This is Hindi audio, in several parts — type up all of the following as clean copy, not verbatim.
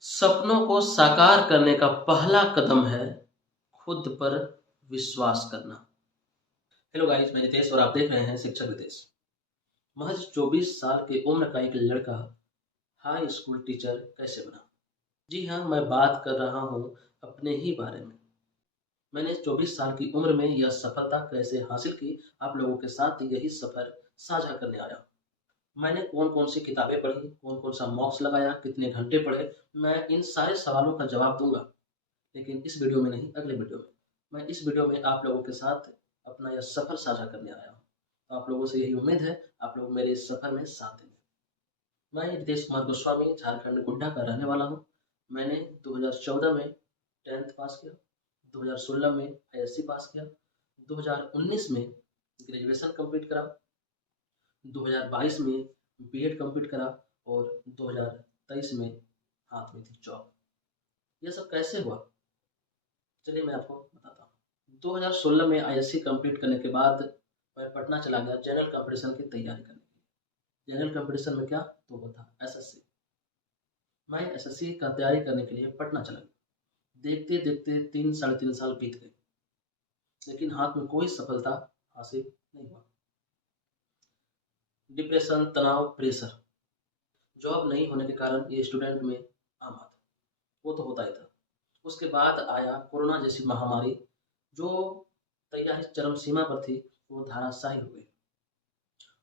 सपनों को साकार करने का पहला कदम है खुद पर विश्वास करना। हेलो गाइस, मैं नितेश और आप देख रहे हैं शिक्षक नितेश। महज 24 साल की उम्र का एक लड़का हाई स्कूल टीचर कैसे बना? जी हाँ, मैं बात कर रहा हूँ अपने ही बारे में। मैंने 24 साल की उम्र में यह सफलता कैसे हासिल की, आप लोगों के साथ यही सफर साझा करने आया। मैंने कौन-कौन सी किताबें पढ़ी, कौन-कौन सा मॉक्स लगाया, कितने घंटे पढ़े, मैं इन सारे सवालों का जवाब दूँगा। लेकिन इस वीडियो में नहीं, अगले वीडियो में। मैं इस वीडियो में आप लोगों के साथ अपना यह सफ़र साझा करने आया हूँ। तो आप लोगों से यही उम्मीद है, आप लोग मेरे इस सफ़र में साथ देंगे। मैं रितेश कुमार गोस्वामी झारखंड गोड्डा का रहने वाला हूँ। मैंने 2014 में 10th पास किया, 2016 में आईएससी पास किया, 2019 में ग्रेजुएशन कंप्लीट करा, 2022 में बीएड कंप्लीट करा और 2023 में हाथ में थी जॉब। ये सब कैसे हुआ? चलिए मैं आपको बताता हूँ। 2016 में आईएससी कंप्लीट करने के बाद मैं पटना चला गया जनरल कंपटीशन की तैयारी करने के लिए। जनरल कंपटीशन में क्या? तो वो था एसएससी। मैं एसएससी का तैयारी करने के लिए पटना चला गया। देखते-देखते 3 साढ़े 3 साल बीत गए, लेकिन हाथ में कोई सफलता हासिल नहीं हुआ। डिप्रेशन, तनाव, प्रेशर, जॉब नहीं होने के कारण ये स्टूडेंट में आम बात है, वो तो होता ही था। उसके बाद आया कोरोना जैसी महामारी, जो तैयारी चरम सीमा पर थी, वो धराशायी हो गई।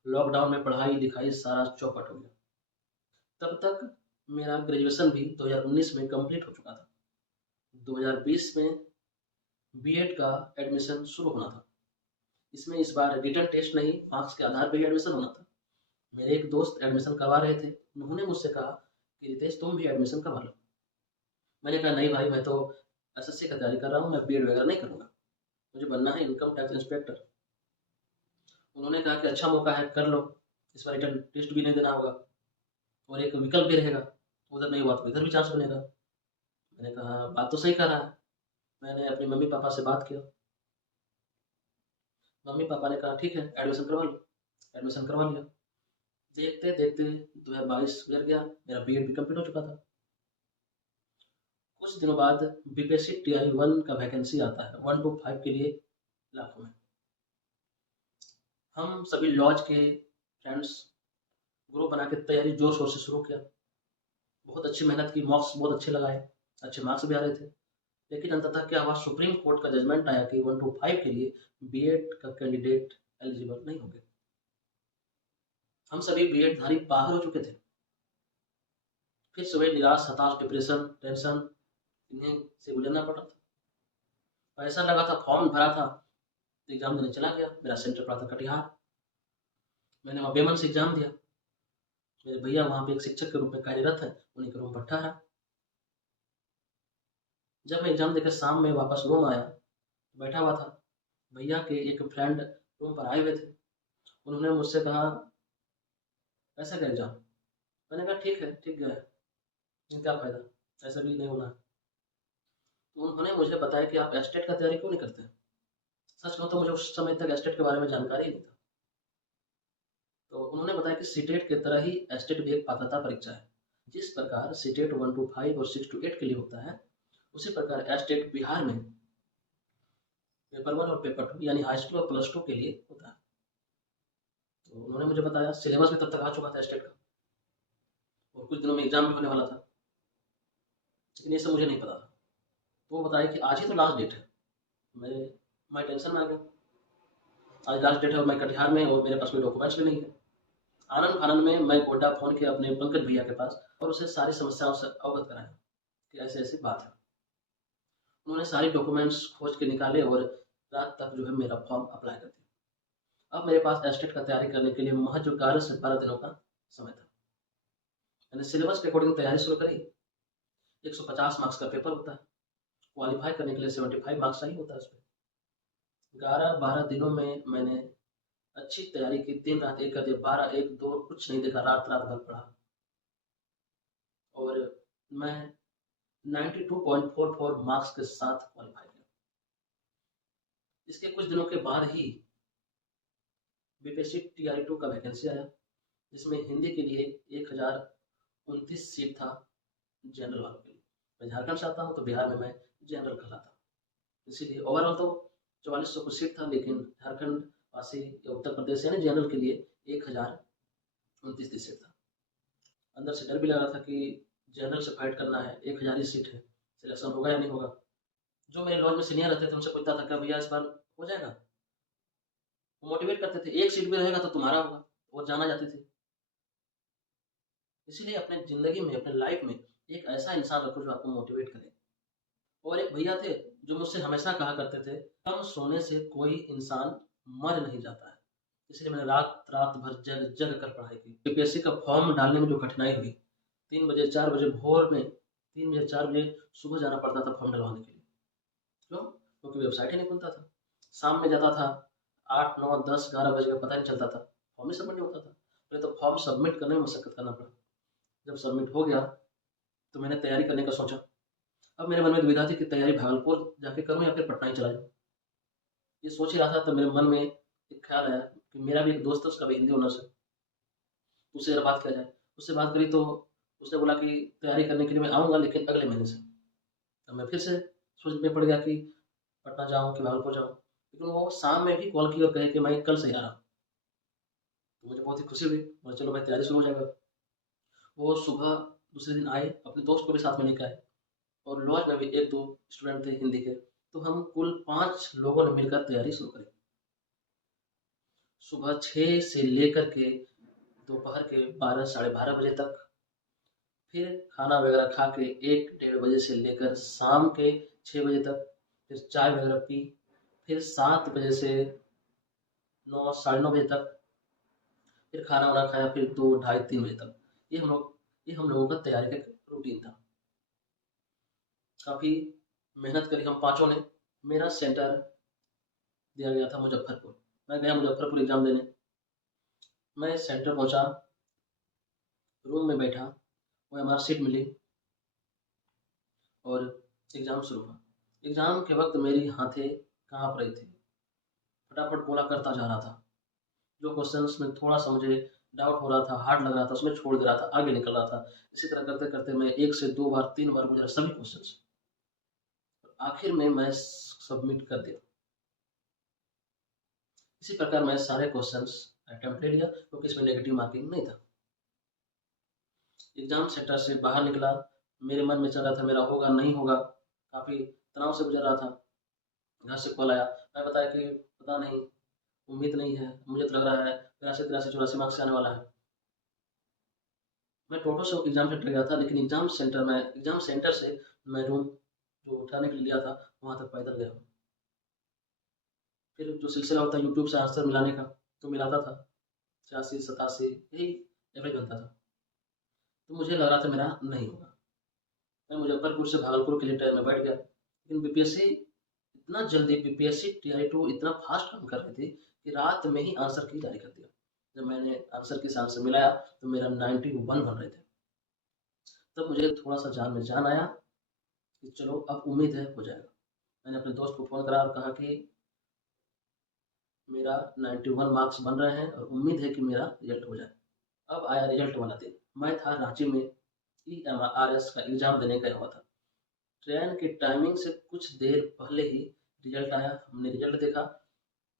लॉकडाउन में पढ़ाई-लिखाई सारा चौपट हो गया। तब तक मेरा ग्रेजुएशन भी 2019 में कंप्लीट हो चुका था। 2020 में बीएड का एडमिशन शुरू होना था। इसमें इस बार रिटन टेस्ट नहीं, मार्क्स के आधार पर ही एडमिशन होना था। मेरे एक दोस्त एडमिशन करवा रहे थे, उन्होंने मुझसे कहा कि रितेश तुम भी एडमिशन करवा लो। मैंने कहा नहीं भाई, मैं तो एसएससी का तैयारी कर रहा हूँ, मैं बीएड वगैरह नहीं करूँगा, मुझे बनना है इनकम टैक्स इंस्पेक्टर। उन्होंने कहा कि अच्छा मौका है, कर लो, इस बार रिटन टेस्ट भी नहीं देना होगा और एक विकल्प भी रहेगा, उधर नहीं हुआ तो इधर भी चांस बनेगा। मैंने कहा बात तो सही कर रहा है। मैंने अपने मम्मी पापा से बात किया। मम्मी पापा ने कहा ठीक है, एडमिशन करवा लो। एडमिशन करवा लिया। देखते देखते 2022 गुजर गया, मेरा बीएड भी कंप्लीट हो चुका था। कुछ दिनों बाद बीपीएससी टीआई 1 का वैकेंसी आता है 1 to 5 के लिए लाखों में। हम सभी लॉज के फ्रेंड्स ग्रुप बना के तैयारी जोर शोर से शुरू किया। बहुत अच्छी मेहनत की, मॉक्स बहुत अच्छे लगाए, अच्छे मार्क्स भी आ रहे थे। लेकिन अंततः क्या हुआ, सुप्रीम कोर्ट का जजमेंट आया कि 1 to 5 के लिए बीएड का कैंडिडेट एलिजिबल नहीं होंगे। हम सभी बीएड धारी पागल हो चुके थे। फिर सुबह निराश, हताश, डिप्रेशन, टेंशन, इन्हें से गुजरना पड़ा था। ऐसा लगा था फॉर्म भरा था, एग्जाम देने चला गया, मेरा सेंटर पड़ा था कटिहार। मैंने वहाँ बेमन से एग्जाम दिया। मेरे भैया वहाँ पे एक शिक्षक के रूप में कार्यरत है, उन्हीं के रूम पर ठहरा। जब मैं एग्जाम देकर शाम में वापस रूम आया, बैठा हुआ था, भैया के एक फ्रेंड रूम पर आए हुए थे। उन्होंने मुझसे कहा कैसा गया एग्जाम? मैंने कहा ठीक है, ठीक गया है, लेकिन क्या फ़ायदा, ऐसा भी नहीं होना है। तो उन्होंने मुझे बताया कि आप एस्टेट का तैयारी क्यों नहीं करते? सच कहूँ तो मुझे उस समय तक एस्टेट के बारे में जानकारी ही नहीं था। तो उन्होंने बताया कि सीटेट की तरह ही एस्टेट भी एक पात्रता परीक्षा है। जिस प्रकार सीटेट 1 to 5 और 6 to 8 के लिए होता है, उसी प्रकार एस्टेट बिहार में पेपर 1 और पेपर 2 यानी हाई स्कूल और प्लस 2 के लिए होता है। तो उन्होंने मुझे बताया, सिलेबस भी तब तक आ चुका था एस्टेट का और कुछ दिनों में एग्जाम भी होने वाला था, लेकिन ये सब मुझे नहीं पता था। तो वो बताया कि आज ही तो लास्ट डेट है। मैं टेंशन में आ गया। आज लास्ट डेट है और मैं कटिहार में और मेरे पास कोई डॉक्यूमेंट्स भी नहीं है। आनंद फानंद में मैं गोड्डा फ़ोन किया अपने पंकज भैया के पास और उसे सारी समस्याओं से अवगत कराया कि ऐसी-ऐसी बात है। उन्होंने सारी डॉक्यूमेंट्स खोज के निकाले और रात तक जो है मेरा फॉर्म अप्लाई कर दिया। अब मेरे पास एस्टेट का तैयारी करने के लिए महज 11 से 12 दिनों का समय था। मैंने सिलेबस के अकॉर्डिंग तैयारी शुरू करी। 150 मार्क्स का पेपर होता है। क्वालीफाई करने के लिए 75 मार्क्स चाहिए होता है उसमें। 11-12 दिनों में मैंने अच्छी तैयारी की, दिन रात एक कर दिया, 12, 1, 2 कुछ नहीं देखा, रात-रात भर पढ़ा और मैं 92.44 मार्क्स के साथ क्वालीफाई किया। इसके कुछ दिनों के बाद ही बीपीएससी टीआई 2 का वैकेंसी आया, जिसमें हिंदी के लिए 1029 सीट था, जनरल वालों के लिए। मैं झारखंड से आता हूँ तो बिहार में मैं जनरल कहलाता हूँ। इसीलिए ओवरऑल तो 4400 कुछ सीट था, लेकिन झारखंड वासी या उत्तर प्रदेश यानी जनरल के लिए 1029 सीट था। अंदर से डर भी लग रहा था कि जनरल से फाइट करना है, 1000 ही सीट है, सिलेक्शन होगा या नहीं होगा। जो मेरे लॉज में सीनियर रहते थे उनसे पूछता था क्या भैया इस बार हो जाएगा, वो मोटिवेट करते थे, एक सीट भी रहेगा तो तुम्हारा होगा, वो जाना जाती थी। इसीलिए अपने ज़िंदगी में, अपने लाइफ में एक ऐसा इंसान रखो जो आपको मोटिवेट करे। और एक भैया थे जो मुझसे हमेशा कहा करते थे, कम सोने से कोई इंसान मर नहीं जाता है। इसलिए मैंने रात रात भर जग जग कर पढ़ाई की। यूपीएससी का फॉर्म डालने में जो कठिनाई हुई, 3 बजे 4 बजे भोर में, 3 बजे 4 बजे सुबह जाना पड़ता था फॉर्म डलवाने के लिए। क्यों? क्योंकि वेबसाइट ही नहीं खुलता था। शाम में जाता था, 8 9 10 11 बज गया, पता नहीं चलता था, फॉर्म ही सबमिट नहीं होता था। पहले तो फॉर्म सबमिट करने में मशक्कत करना पड़ा। जब सबमिट हो गया तो मैंने तैयारी करने का सोचा। अब मेरे मन में दुविधा थी कि तैयारी भागलपुर जाके करूँ या फिर पटना ही चला जाऊँ। ये सोच ही रहा था, तो मेरे मन में एक ख्याल आया कि मेरा भी एक दोस्त है, उसका भी हिंदी ऑनर्स है, उससे ज़रा बात किया जाए। उससे बात करी तो उसने बोला कि तैयारी करने के लिए मैं आऊँगा, लेकिन अगले महीने से। तो मैं फिर से सोच में पड़ गया कि पटना जाऊँ कि भागलपुर जाऊँ, लेकिन वो शाम में भी कॉल की और कहे कि मैं कल से ही आ रहा हूँ। तो मुझे बहुत ही खुशी हुई, बोला चलो भाई तैयारी शुरू हो जाएगा। वो सुबह दूसरे दिन आए, अपने दोस्त को भी साथ में लेकर आए, और लॉज में भी 1-2 स्टूडेंट थे हिंदी के, तो हम कुल 5 लोगों ने मिलकर तैयारी शुरू करी। सुबह 6 से लेकर के दोपहर के 12 साढ़े 12 बजे तक, फिर खाना वगैरह खा के 1 डेढ़ बजे से लेकर शाम के 6 बजे तक, फिर चाय वगैरह पी, फिर 7 बजे से 9 साढ़े 9 बजे तक, फिर खाना वाना खाया, फिर 2 ढाई 3 बजे तक। ये हम लोगों का तैयारी का रूटीन था। काफ़ी मेहनत करी हम पाँचों ने। मेरा सेंटर दिया गया था मुजफ्फरपुर। मैं गया मुजफ्फरपुर एग्ज़ाम देने। मैं सेंटर पहुँचा, रूम में बैठा, वहाँ हमारी सीट मिली और एग्ज़ाम शुरू हुआ। एग्ज़ाम के वक़्त मेरी हाथें काँप रही थी, फटाफट गोला करता जा रहा था। जो क्वेश्चंस में थोड़ा-सा मुझे डाउट हो रहा था, हार्ड लग रहा था, उसमें छोड़ दे रहा था, आगे निकल रहा था। इसी तरह करते-करते मैं 1 से 2 बार 3 बार गुज़रा सभी क्वेश्चंस। आखिर में मैं सबमिट कर दिया। इसी प्रकार मैं सारे क्वेश्चंस अटेम्प्ट ले लिया, क्योंकि इसमें नेगेटिव मार्किंग नहीं था। एग्ज़ाम सेंटर से बाहर निकला, मेरे मन में चल रहा था मेरा होगा नहीं होगा, काफ़ी तनाव से गुजर रहा था। घर से कॉल आया, मैं बताया कि पता नहीं, उम्मीद नहीं है, मुझे तो लग रहा है 83-84 मार्क्स से आने वाला है। मैं टोटो से एग्ज़ाम सेंटर गया था, लेकिन एग्ज़ाम सेंटर से मैं रूम जो उठाने के लिए लिया था, वहाँ तक पैदल गया हूँ। फिर जो सिलसिला होता है यूट्यूब से आंसर मिलाने का, तो मिलाता था, 86-87 यही एवरेज बनता था। तो मुझे लग रहा था मेरा नहीं होगा। मैं मुजफ्फरपुर से भागलपुर के लिए ट्रेन में बैठ गया, लेकिन बीपीएससी टीआई 2 इतना फास्ट काम कर रही थी कि रात में ही आंसर की जारी कर दिया। जब मैंने आंसर की से आंसर मिलाया तो मेरा 91 बन रहे थे। तब मुझे थोड़ा सा जान में जान आया कि चलो अब उम्मीद है हो जाएगा। मैंने अपने दोस्त को फ़ोन करा और कहा कि मेरा 91 मार्क्स बन रहे हैं और उम्मीद है कि मेरा रिजल्ट हो जाए। अब आया रिजल्ट वाला दिन। मैं था रांची में, ईएमआरएस का एग्ज़ाम देने गया हुआ था। ट्रेन की टाइमिंग से कुछ देर पहले ही रिजल्ट आया। हमने रिजल्ट देखा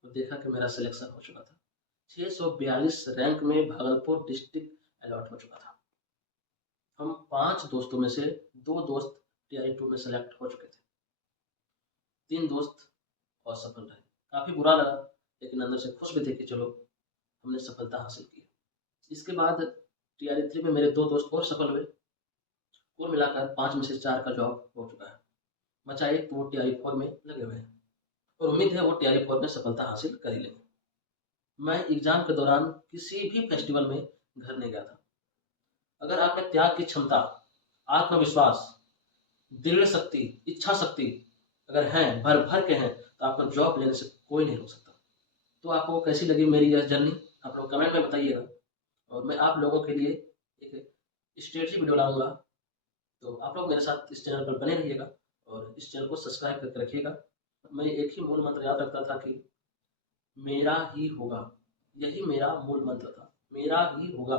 तो देखा कि मेरा सिलेक्शन हो चुका था। 642 रैंक में भागलपुर डिस्ट्रिक्ट अलॉट हो चुका था। हम 5 दोस्तों में से 2 दोस्त टीआई 2 में सेलेक्ट हो चुके थे। 3 दोस्त असफल रहे। काफ़ी बुरा लगा, लेकिन अंदर से खुश भी थे कि चलो हमने सफलता हासिल की। इसके बाद टीआई 3 में मेरे 2 दोस्त और सफल हुए। कुल मिलाकर 5 में से 4 का जॉब हो चुका है। बचा एक, तो वो टीआई 4 में लगे हुए हैं और उम्मीद है वो टीआई 4 में सफलता हासिल कर ही लेंगे। मैं एग्ज़ाम के दौरान किसी भी फेस्टिवल में घर नहीं गया था। अगर आप में त्याग की क्षमता, आत्मविश्वास, दृढ़ शक्ति, इच्छा शक्ति अगर हैं, भर-भर के हैं, तो आपको जॉब लेने से कोई नहीं रोक सकता। तो आपको कैसी लगी मेरी यह जर्नी? आप लोग कमेंट में बताइएगा, और मैं आप लोगों के लिए एक स्ट्रेटजी वीडियो लाऊँगा। तो आप लोग मेरे साथ इस चैनल पर बने रहिएगा और इस चैनल को सब्सक्राइब करके रखिएगा। मैं एक ही मूल मंत्र याद रखता था कि मेरा ही होगा। यही मेरा मूल मंत्र था, मेरा ही होगा।